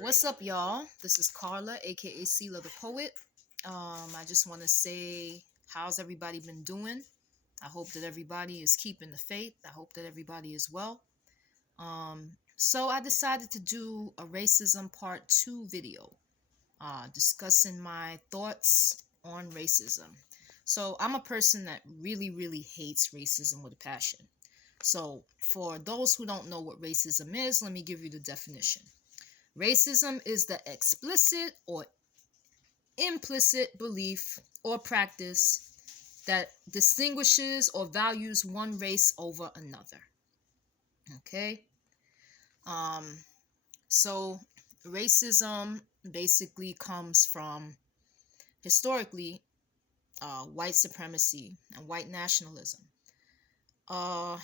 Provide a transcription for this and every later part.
What's up, y'all? This is Carla, aka Sela the Poet. I just want to say, how's everybody been doing? I hope that everybody is keeping the faith. I hope that everybody is well. So I decided to do a racism part 2 video, discussing my thoughts on racism. So I'm a person that really, really hates racism with a passion. So for those who don't know what racism is, let me give you the definition. Racism is the explicit or implicit belief or practice that distinguishes or values one race over another. Okay? Um, so racism basically comes from historically white supremacy and white nationalism. Uh,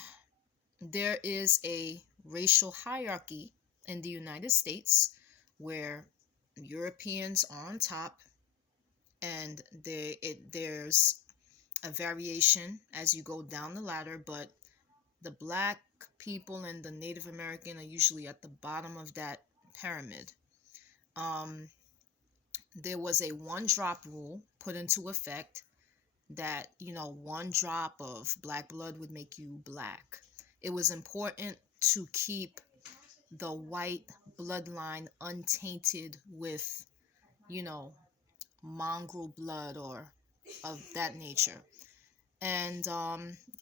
there is a racial hierarchy in the United States where Europeans are on top, and there's a variation as you go down the ladder, but the black people and the Native American are usually at the bottom of that pyramid. Um, there was a one drop rule put into effect that, one drop of black blood would make you black. It was important to keep the white bloodline untainted with, you know, mongrel blood or of that nature. And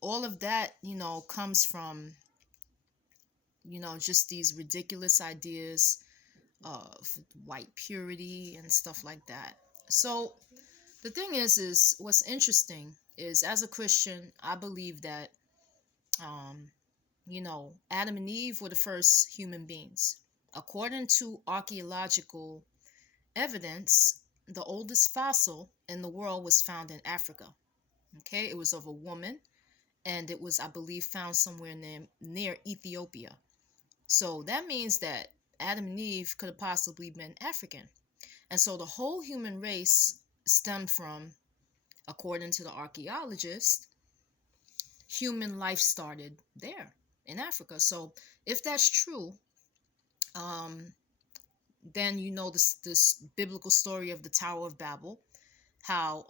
all of that, comes from, just these ridiculous ideas of white purity and stuff like that. So the thing is what's interesting is, as a Christian, I believe that, um, Adam and Eve were the first human beings. According to archaeological evidence, the oldest fossil in the world was found in Africa. Okay, it was of a woman, and it was, I believe, found somewhere near Ethiopia. So that means that Adam and Eve could have possibly been African. And so the whole human race stemmed from, according to the archaeologists, human life started there in Africa. So if that's true, then this biblical story of the Tower of Babel, how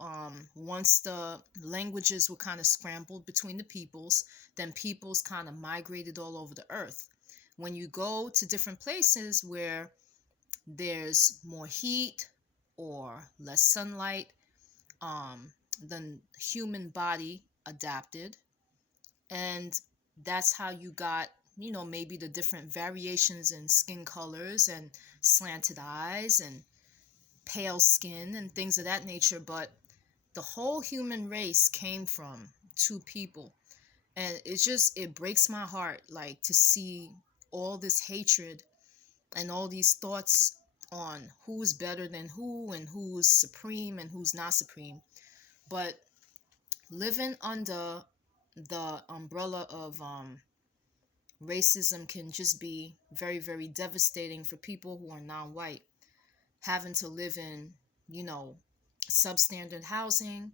once the languages were kind of scrambled between the peoples, then peoples kind of migrated all over the earth. When you go to different places where there's more heat or less sunlight, the human body adapted, and that's how you got, maybe the different variations in skin colors and slanted eyes and pale skin and things of that nature. But the whole human race came from two people, and it breaks my heart, like, to see all this hatred and all these thoughts on who's better than who and who's supreme and who's not supreme. But living under the umbrella of racism can just be very, very devastating for people who are non-white, having to live in, substandard housing,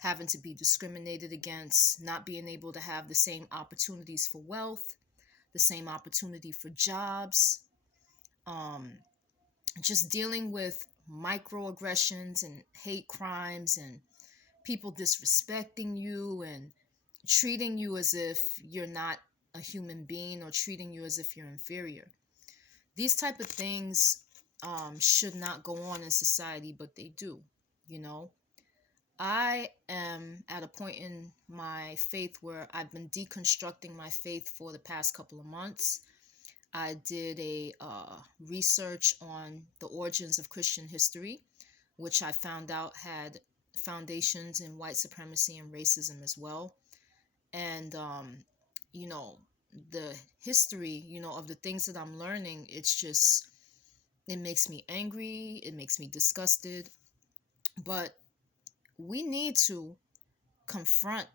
having to be discriminated against, not being able to have the same opportunities for wealth, the same opportunity for jobs, just dealing with microaggressions and hate crimes and people disrespecting you and treating you as if you're not a human being, or treating you as if you're inferior. These type of things should not go on in society, but they do. I am at a point in my faith where I've been deconstructing my faith for the past couple of months. I did a research on the origins of Christian history, which I found out had foundations in white supremacy and racism as well. And the history, of the things that I'm learning, it makes me angry, it makes me disgusted. But we need to confront,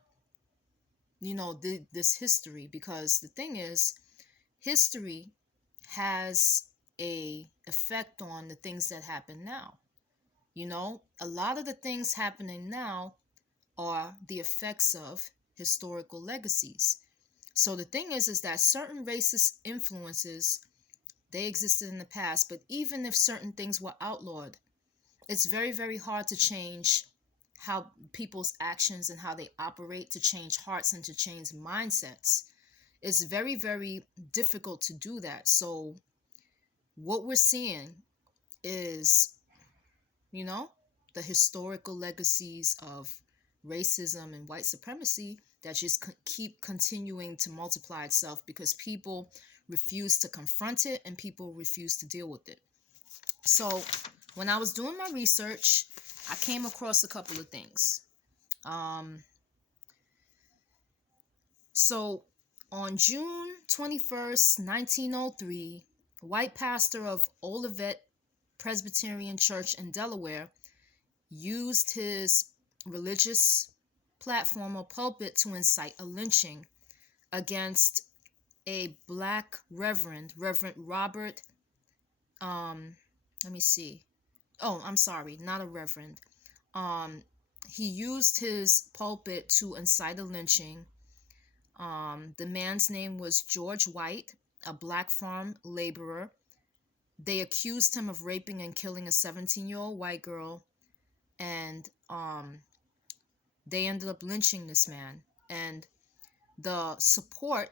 this history, because the thing is, history has a effect on the things that happen now. A lot of the things happening now are the effects of historical legacies. So the thing is that certain racist influences They existed in the past, but even if certain things were outlawed, it's very, very hard to change how people's actions and how they operate, to change hearts and to change mindsets. It's very, very difficult to do that. So, what we're seeing is, you know, the historical legacies of racism and white supremacy that just keep continuing to multiply itself because people refuse to confront it and people refuse to deal with it. So, when I was doing my research, I came across a couple of things. Um, so, on June 21st, 1903, a white pastor of Olivet Presbyterian Church in Delaware used his religious platform or pulpit to incite a lynching against a black Reverend Robert. Let me see. Oh, I'm sorry, not a reverend. He used his pulpit to incite a lynching. The man's name was George White, a black farm laborer. They accused him of raping and killing a 17-year-old white girl, and they ended up lynching this man. And the support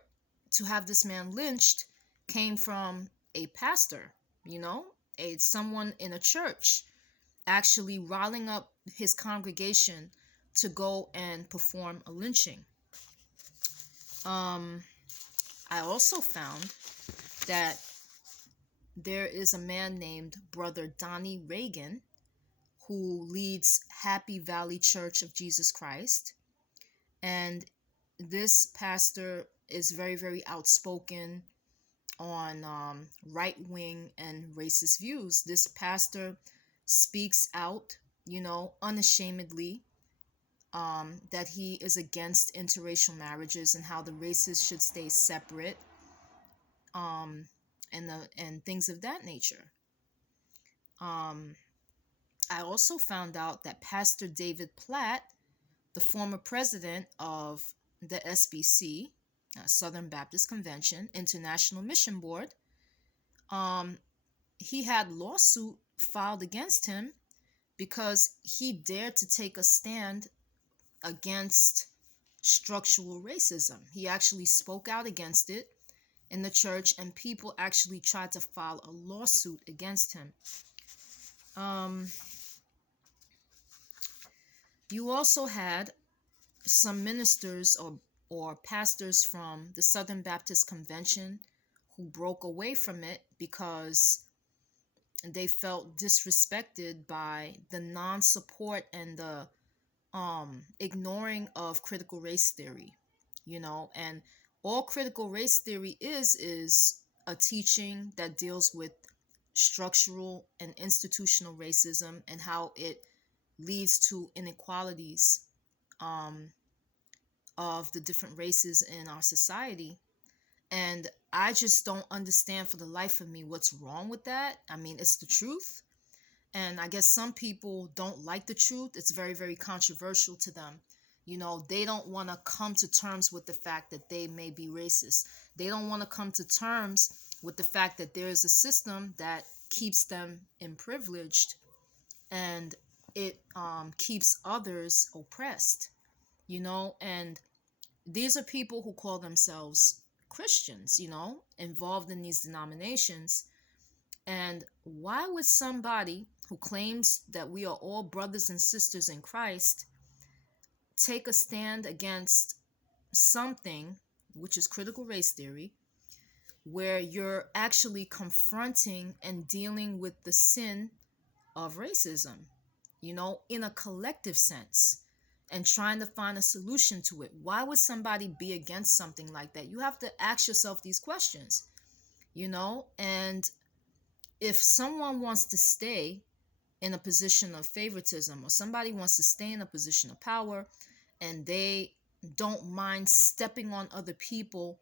to have this man lynched came from a pastor, someone in a church, actually riling up his congregation to go and perform a lynching. I also found that there is a man named Brother Donnie Reagan who leads Happy Valley Church of Jesus Christ. And this pastor is very, very outspoken on right-wing and racist views. This pastor speaks out, unashamedly, that he is against interracial marriages and how the races should stay separate, and things of that nature. I also found out that Pastor David Platt, the former president of the SBC, Southern Baptist Convention International Mission Board, he had lawsuit filed against him because he dared to take a stand against structural racism. He actually spoke out against it in the church, and people actually tried to file a lawsuit against him. You also had some ministers or pastors from the Southern Baptist Convention who broke away from it because they felt disrespected by the non-support and the ignoring of critical race theory, and all critical race theory is a teaching that deals with structural and institutional racism and how it leads to inequalities of the different races in our society. And I just don't understand for the life of me what's wrong with that. I mean, it's the truth. And I guess some people don't like the truth. It's very, very controversial to them. They don't want to come to terms with the fact that they may be racist. They don't want to come to terms with the fact that there is a system that keeps them imprivileged and it keeps others oppressed, and these are people who call themselves Christians, involved in these denominations. And why would somebody who claims that we are all brothers and sisters in Christ take a stand against something, which is critical race theory, where you're actually confronting and dealing with the sin of racism, in a collective sense, and trying to find a solution to it? Why would somebody be against something like that? You have to ask yourself these questions, and if someone wants to stay in a position of favoritism, or somebody wants to stay in a position of power, and they don't mind stepping on other people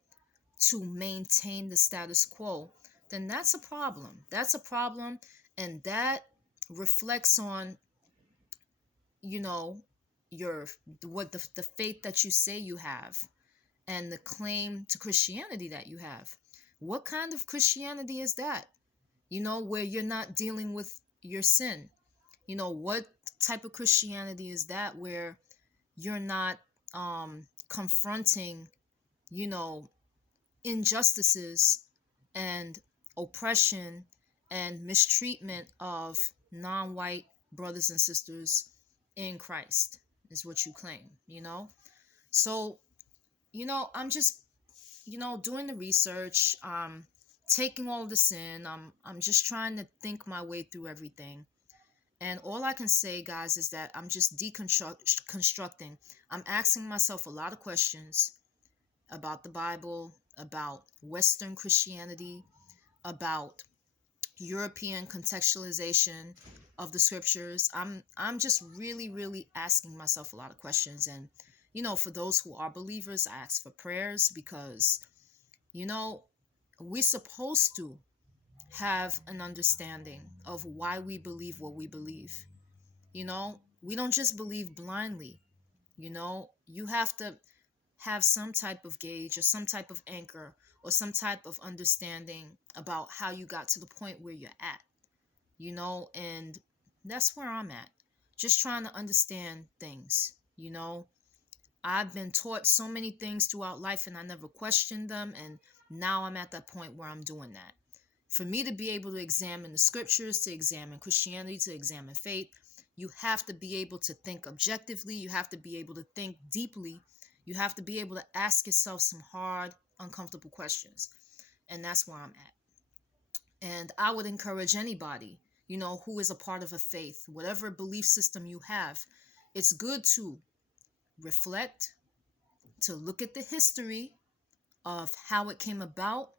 to maintain the status quo, then that's a problem. That's a problem, and that reflects on, the faith that you say you have and the claim to Christianity that you have. What kind of Christianity is that? where you're not dealing with your sin. What type of Christianity is that where you're not confronting, you know, injustices and oppression and mistreatment of non-white brothers and sisters in Christ, is what you claim. So, I'm just, doing the research, taking all this in. I'm just trying to think my way through everything. And all I can say, guys, is that I'm just deconstructing. I'm asking myself a lot of questions about the Bible, about Western Christianity, about European contextualization of the scriptures. I'm just really, really asking myself a lot of questions. And for those who are believers, I ask for prayers because you know we're supposed to have an understanding of why we believe what we believe. We don't just believe blindly. You have to have some type of gauge or some type of anchor or some type of understanding about how you got to the point where you're at. And that's where I'm at. Just trying to understand things. I've been taught so many things throughout life and I never questioned them. And now I'm at that point where I'm doing that. For me to be able to examine the scriptures, to examine Christianity, to examine faith, you have to be able to think objectively. You have to be able to think deeply. You have to be able to ask yourself some hard, uncomfortable questions. And that's where I'm at. And I would encourage anybody, who is a part of a faith, whatever belief system you have, it's good to reflect, to look at the history of how it came about,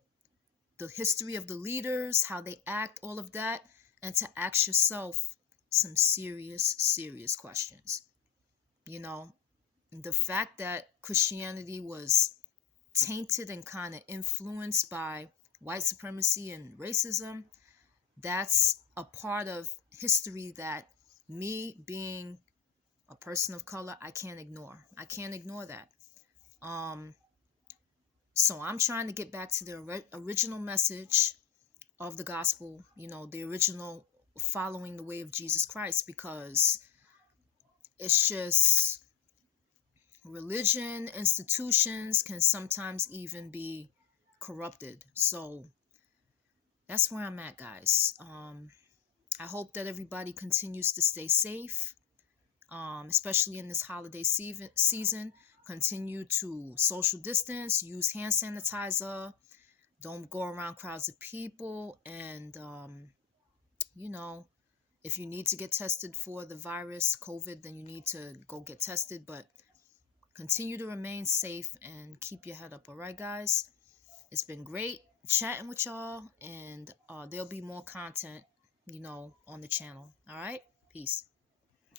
the history of the leaders, how they act, all of that, and to ask yourself some serious, serious questions. The fact that Christianity was tainted and kind of influenced by white supremacy and racism, that's a part of history that me being a person of color, I can't ignore. I can't ignore that. So I'm trying to get back to the original message of the gospel, the original following the way of Jesus Christ, because it's just religion, institutions can sometimes even be corrupted. So that's where I'm at, guys. I hope that everybody continues to stay safe, especially in this holiday season. Continue to social distance, use hand sanitizer, don't go around crowds of people, and if you need to get tested for the virus, COVID, then you need to go get tested. But continue to remain safe and keep your head up. All right, guys? It's been great chatting with y'all, and there'll be more content, on the channel. All right? Peace.